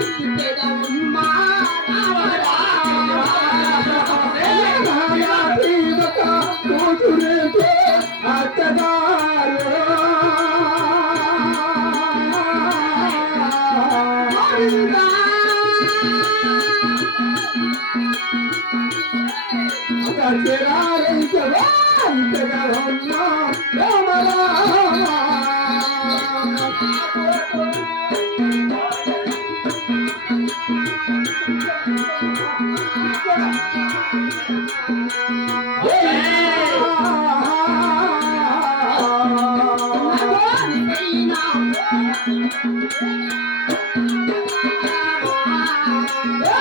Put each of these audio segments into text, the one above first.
Thank you.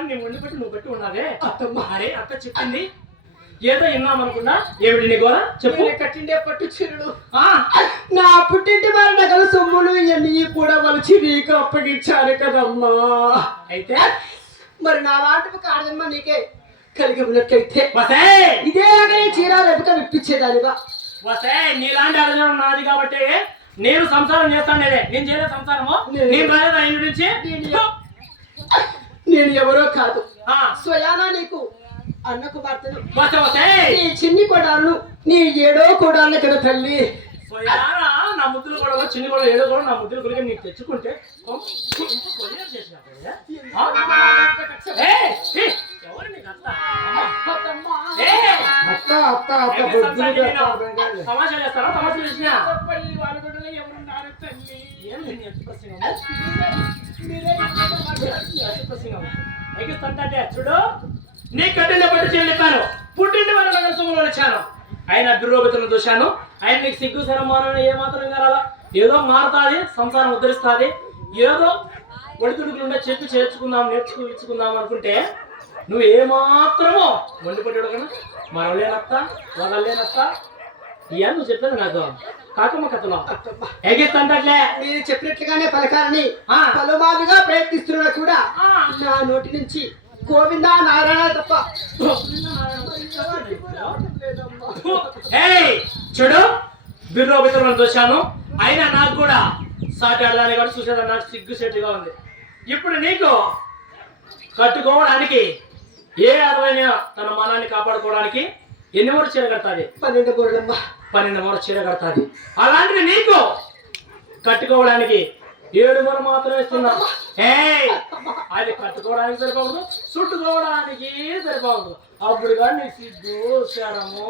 వినవయ్యా నేను వండి పెట్టి నువ్వు పెట్టి ఉన్నావే. అత్తమ్మ అరే అత్త చెప్పింది. ఏదో విన్నామనుకున్నా ఏమిటి నీ గోర చెప్పు. నేను కట్టిండే పట్టు చీరలు. ఆ, నా పుట్టింటి వారి నగల సొమ్ములు ఇవన్నీ కూడా వలిచి నీకు అప్పగించారు కదమ్మా. అయితే? మరి నా లాంటి కాదమ్మా నీకే కలిగి ఉన్నట్లయితే. వసే. ఇదే ఈ చీర రేపుగా విప్పించేదానివా వసే నీలాంటి అర్జునం నాది కాబట్టి నేను సంసారం చేస్తాను నేనే. నేను చేయలే సంసారము. నేను- నేను రాలేదు ఆయన నుంచి. నేను- ఎవరో కాదు. ఆ, స్వయానా నీకు వసే వసే నీ చిన్ని కొడాలను నీ ఏడో కొడాలను కదా తల్లి. స్వయానా నా ముద్దులు కూడా చిన్ని కూడా ఏదో కూడా నా ముద్దులు కూడా నీకు తెచ్చుకుంటే తమాషా చేస్తారా తమాషా చేసినా? ఎగిస్తుంటే చూడు నీ కట్టిన పట్టు చెల్లిపాను పుట్టింటి వాళ్ళ నగరసంలో వచ్చాను ఆయన బిర్రోబితులను చూశాను. ఆయన నీకు సిగ్గు సరమానం ఏమాత్రం మాత్రం ఏదో మారుతుంది సంసారం ఉద్ధరిస్తుంది. ఏదో ఒడిదుడుకులుండే చెప్పి చేర్చుకుందాం నేర్చుకు ఇచ్చుకుందాం అనుకుంటే నువ్వు ఏమాత్రమో మాత్రమో కదా మనం లేనత్త ఇవన్నీ నువ్వు చెప్పేది నాకు కాకమ్మ కథలో. ఎగిస్తుంటే మీరు చెప్పినట్లుగానే పలకాలని ఆ. పలుమారుగా ప్రయత్నిస్తున్నా కూడా. నా నోటి నుంచి గోవింద నారాయణ తప్ప. చూడు బిర్రో బిర్రో చూశాను అయినా నాకు కూడా సాటి ఆడదాన్ని కూడా చూసేదాన్ని. నాకు సిగ్గు సెట్టుగా ఉంది. ఇప్పుడు నీకు కట్టుకోవడానికి ఏ అరవైన తన మానాన్ని కాపాడుకోవడానికి ఎన్ని మూడు చీర కడతాది? పన్నెండు బోర్డమ్మ పన్నెండు మూడు చీర కడతాది. అలాంటిది నీకు కట్టుకోవడానికి ఏడు మూర మాత్రమే ఇస్తున్నా. ఏయ్ అది కట్టుకోవడానికి సరిపోదు చుట్టుకోవడానికి సరిపోదు అప్పుడు కానీ సిగ్గు శరము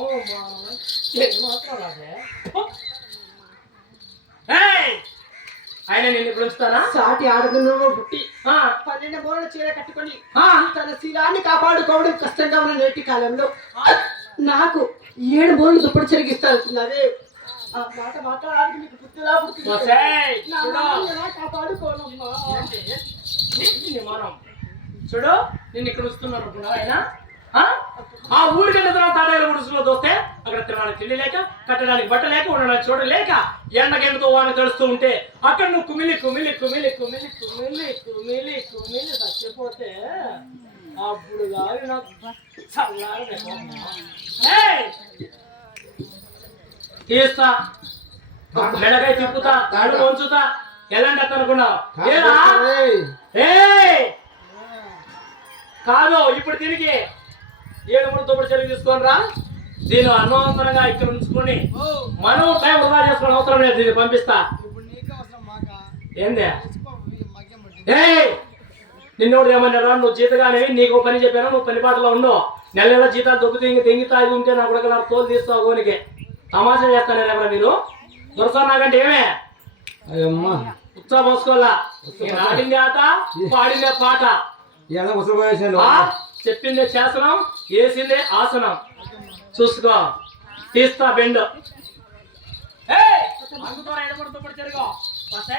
మాత్రం! ఆయన నిన్ను ఉంచుతానా సాటి ఆడదను పుట్టి ఆ, పన్నెండు మూరల చీర కట్టుకొని తన శీలాన్ని కాపాడుకోవడం కష్టంగా ఉన్న నేటి కాలంలో. నాకు ఏడు బోర్లు దుప్పటి మాట మీకు బుద్ధిలా. వసేయ్, నా చూడు? చూడు నేను ఇక్కడ వస్తున్నాను ఆయన ఆ? ఊరికి వెళ్ళిన తర్వాత తాడేల గుడిసెలో దోస్తే అక్కడ తినడానికి తిండి లేక కట్టడానికి బట్ట లేక ఉండడానికి చోట లేక ఎండకెందుతో వాన తెలుస్తూ ఉంటే అక్కడ నువ్వు కుమిలి కుమిలి కుమిలి కుమిలి కుమిలి కుమిలి కుమిలి చచ్చిపోతే అప్పుడు కాదు నాకు. ఏయ్! తీస్తా. మెడకాయ తిప్పుతా తాడు. వంచుతా. ఎలాంటి అత్త అనుకున్నావు! కాదు ఇప్పుడు దీనికి ఏడు మూడు తొమ్మిది చెల్లి తీసుకొని రా. దీని అనవసరంగా ఇక్కడ ఉంచుకొని మనం టైం వృధా చేసుకోవడం అవసరం లేదు దీన్ని పంపిస్తా. ఏందే? నిన్నోడు ఏమన్నారా నువ్వు జీతగానే నీకు పని చెప్పాను నువ్వు పని పాటలో ఉండవు నెల నెల జీతాలు దొబ్బు తింగి తెంగి తాగి ఉంటే నా కొడుకు నాకు తోలు తీస్తావు కోనికి తమాషా చేస్తానే రేపరా మీరు దొరసా నాకంటే ఏమే? అయ్యమ్మా. ఉత్సాహ పోసుకోవాలా ఆడిందే ఆట పాడిందే పాట. ఎలా చెప్పిందే శాసనం వేసిందే ఆసనం. చూసుకో. తీస్తా బెండ్. అందుతో ఎడబడుతూ పడి తిరుగు వస్తే